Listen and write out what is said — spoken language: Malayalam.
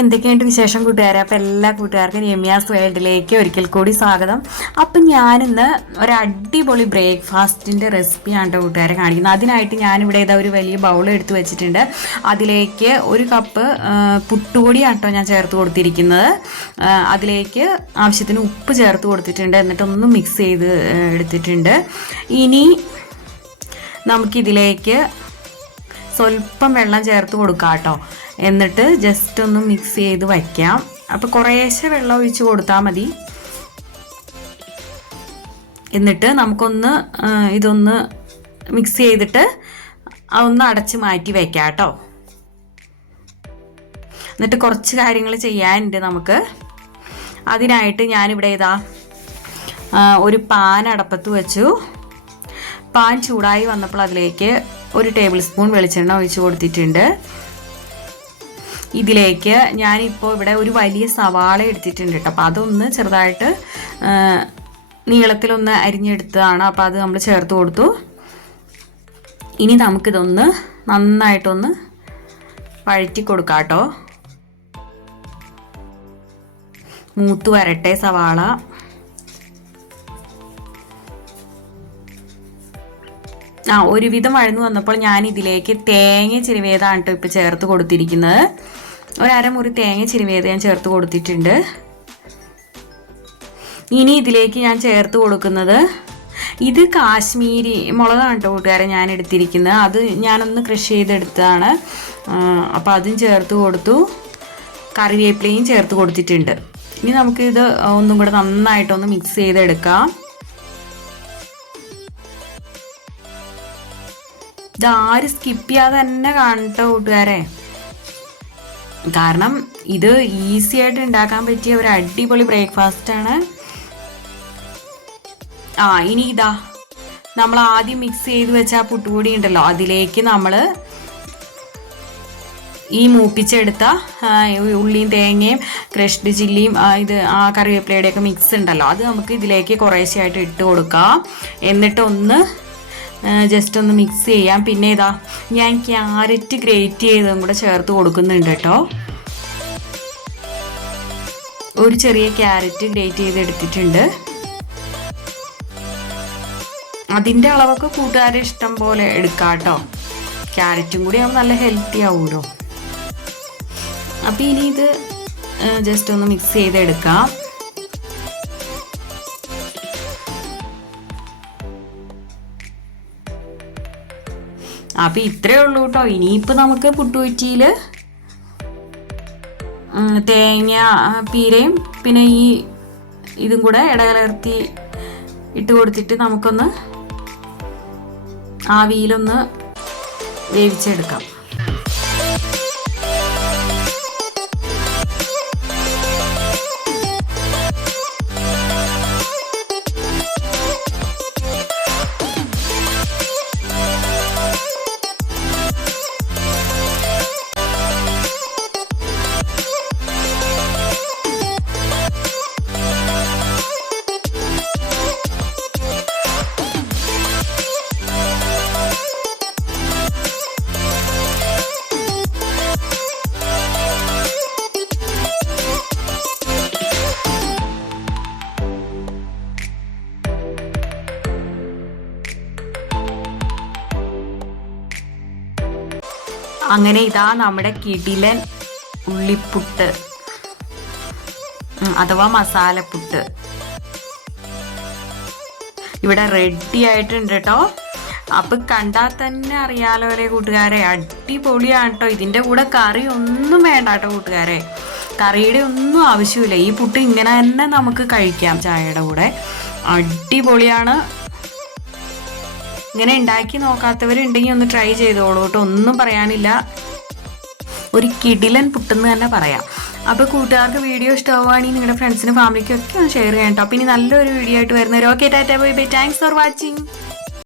എന്തൊക്കെയുണ്ട് വിശേഷം കൂട്ടുകാരെ? അപ്പോൾ എല്ലാ കൂട്ടുകാർക്കും രമ്യാസ് വേൾഡിലേക്ക് ഒരിക്കൽ കൂടി സ്വാഗതം. അപ്പം ഞാനിന്ന് ഒരു അടിപൊളി ബ്രേക്ക്ഫാസ്റ്റിൻ്റെ റെസിപ്പിയാണ് കൂട്ടുകാരെ കാണിക്കുന്നത്. അതിനായിട്ട് ഞാനിവിടെ ഇതാ ഒരു വലിയ ബൗൾ എടുത്ത് വെച്ചിട്ടുണ്ട്. അതിലേക്ക് ഒരു കപ്പ് പുട്ടുപൊടിയാണ് കേട്ടോ ഞാൻ ചേർത്ത് കൊടുത്തിരിക്കുന്നത്. അതിലേക്ക് ആവശ്യത്തിന് ഉപ്പ് ചേർത്ത് കൊടുത്തിട്ടുണ്ട്. എന്നിട്ടൊന്ന് മിക്സ് ചെയ്ത് എടുത്തിട്ടുണ്ട്. ഇനി നമുക്കിതിലേക്ക് സ്വല്പം വെള്ളം ചേർത്ത് കൊടുക്കാം കേട്ടോ. എന്നിട്ട് ജസ്റ്റ് ഒന്ന് മിക്സ് ചെയ്ത് വയ്ക്കാം. അപ്പോൾ കുറേശ്ശെ വെള്ളം ഒഴിച്ച് കൊടുത്താൽ മതി. എന്നിട്ട് നമുക്കൊന്ന് ഇതൊന്ന് മിക്സ് ചെയ്തിട്ട് അതൊന്ന് അടച്ച് മാറ്റി വയ്ക്കാം കേട്ടോ. എന്നിട്ട് കുറച്ച് കാര്യങ്ങൾ ചെയ്യാനുണ്ട് നമുക്ക്. അതിനായിട്ട് ഞാനിവിടെ ഇതാ ഒരു പാൻ അടപ്പത്ത് വെച്ചു. പാൻ ചൂടായി വന്നപ്പോൾ അതിലേക്ക് 1 ടേബിൾ സ്പൂൺ വെളിച്ചെണ്ണ ഒഴിച്ച് കൊടുത്തിട്ടുണ്ട്. ഇതിലേക്ക് ഞാനിപ്പോൾ ഇവിടെ ഒരു വലിയ സവാള എടുത്തിട്ടുണ്ട് കേട്ടോ. അപ്പോൾ അതൊന്ന് ചെറുതായിട്ട് നീളത്തിലൊന്ന് അരിഞ്ഞെടുത്തതാണ്. അപ്പോൾ അത് നമ്മൾ ചേർത്ത് കൊടുത്തു. ഇനി നമുക്കിതൊന്ന് നന്നായിട്ടൊന്ന് വഴറ്റി കൊടുക്കാം കേട്ടോ. മൂത്ത് വരട്ടെ സവാള. ഒരുവിധം വഴന്നു വന്നപ്പോൾ ഞാൻ ഇതിലേക്ക് തേങ്ങ ചിരവേതാണ് കേട്ടോ ഇപ്പോൾ ചേർത്ത് കൊടുത്തിരിക്കുന്നത്. 1/2 മുറി തേങ്ങ ചിരവേത് ഞാൻ ചേർത്ത് കൊടുത്തിട്ടുണ്ട്. ഇനി ഇതിലേക്ക് ഞാൻ ചേർത്ത് കൊടുക്കുന്നത് ഇത് കാശ്മീരി മുളകാണ് കേട്ടോ കൂട്ടുകാരെ ഞാൻ എടുത്തിരിക്കുന്നത്. അത് ഞാനൊന്ന് ക്രഷ് ചെയ്തെടുത്തതാണ്. അപ്പോൾ അതും ചേർത്ത് കൊടുത്തു. കറിവേപ്പിലയും ചേർത്ത് കൊടുത്തിട്ടുണ്ട്. ഇനി നമുക്കിത് ഒന്നും കൂടെ നന്നായിട്ടൊന്ന് മിക്സ് ചെയ്തെടുക്കാം. ഇതാരും സ്കിപ്പ് ചെയ്യാതെ തന്നെ കാണട്ടോ കൂട്ടുകാരെ. കാരണം ഇത് ഈസി ആയിട്ട് ഉണ്ടാക്കാൻ പറ്റിയ ഒരു അടിപൊളി ബ്രേക്ക്ഫാസ്റ്റാണ്. ഇനി ഇതാ നമ്മൾ ആദ്യം മിക്സ് ചെയ്ത് വെച്ച ആ പുട്ടുപൊടി ഉണ്ടല്ലോ, അതിലേക്ക് നമ്മൾ ഈ മൂപ്പിച്ചെടുത്ത ഉള്ളിയും തേങ്ങയും ക്രഷ്ഡ് ചില്ലിയും കറിവേപ്പിലയുടെയൊക്കെ മിക്സ് ഉണ്ടല്ലോ, അത് നമുക്ക് ഇതിലേക്ക് കുറേശ്ശെയായിട്ട് ഇട്ട് കൊടുക്കാം. എന്നിട്ടൊന്ന് ജസ്റ്റ് ഒന്ന് മിക്സ് ചെയ്യാം. പിന്നെ ഇതാ ഞാൻ ക്യാരറ്റ് ഗ്രേറ്റ് ചെയ്തതും കൂടെ ചേർത്ത് കൊടുക്കുന്നുണ്ട് കേട്ടോ. ഒരു ചെറിയ ക്യാരറ്റ് ഗ്രേറ്റ് ചെയ്തെടുത്തിട്ടുണ്ട്. അതിൻ്റെ അളവൊക്കെ കൂട്ടുകാരെ ഇഷ്ടം പോലെ എടുക്കാം കേട്ടോ. ക്യാരറ്റും കൂടി ആവുമ്പോൾ നല്ല ഹെൽത്തി ആവുമല്ലോ. അപ്പോൾ ഇനി ഇത് ജസ്റ്റ് ഒന്ന് മിക്സ് ചെയ്തെടുക്കാം. അപ്പോൾ ഇത്രയേ ഉള്ളൂ കേട്ടോ. ഇനിയിപ്പോൾ നമുക്ക് പുട്ടുകുറ്റിയിൽ തേങ്ങ പീരയും പിന്നെ ഇതും കൂടെ ഇടകലർത്തി ഇട്ട് കൊടുത്തിട്ട് നമുക്കൊന്ന് ആവിയിലൊന്ന് വേവിച്ചെടുക്കാം. അങ്ങനെ ഇതാ നമ്മുടെ കിടിലൻ ഉള്ളിപ്പുട്ട് അഥവാ മസാലപ്പുട്ട് ഇവിടെ റെഡി ആയിട്ടുണ്ട് കേട്ടോ. അപ്പം കണ്ടാൽ തന്നെ അറിയാലോ അല്ലേ കൂട്ടുകാരെ, അടിപൊളിയാണ് കേട്ടോ. ഇതിൻ്റെ കൂടെ കറി ഒന്നും വേണ്ട കേട്ടോ കൂട്ടുകാരെ. കറിയുടെ ഒന്നും ആവശ്യമില്ല. ഈ പുട്ട് ഇങ്ങനെ തന്നെ നമുക്ക് കഴിക്കാം ചായയുടെ കൂടെ. അടിപൊളിയാണ്. ഇങ്ങനെ ഉണ്ടാക്കി നോക്കാത്തവരുണ്ടെങ്കിൽ ഒന്ന് ട്രൈ ചെയ്തോളൂ കേട്ടോ. ഒന്നും പറയാനില്ല, ഒരു കിടിലൻ പുട്ടെന്ന് തന്നെ പറയാം. അപ്പോൾ കൂട്ടുകാർക്ക് വീഡിയോ ഇഷ്ടമാവുകയാണെങ്കിൽ നിങ്ങളുടെ ഫ്രണ്ട്സിനും ഫാമിലിക്കും ഒക്കെ ഒന്ന് ഷെയർ ചെയ്യാം കേട്ടോ. അപ്പോൾ ഇനി നല്ലൊരു വീഡിയോ ആയിട്ട് വരുന്നവരും okay tata bye bye. Thanks for watching.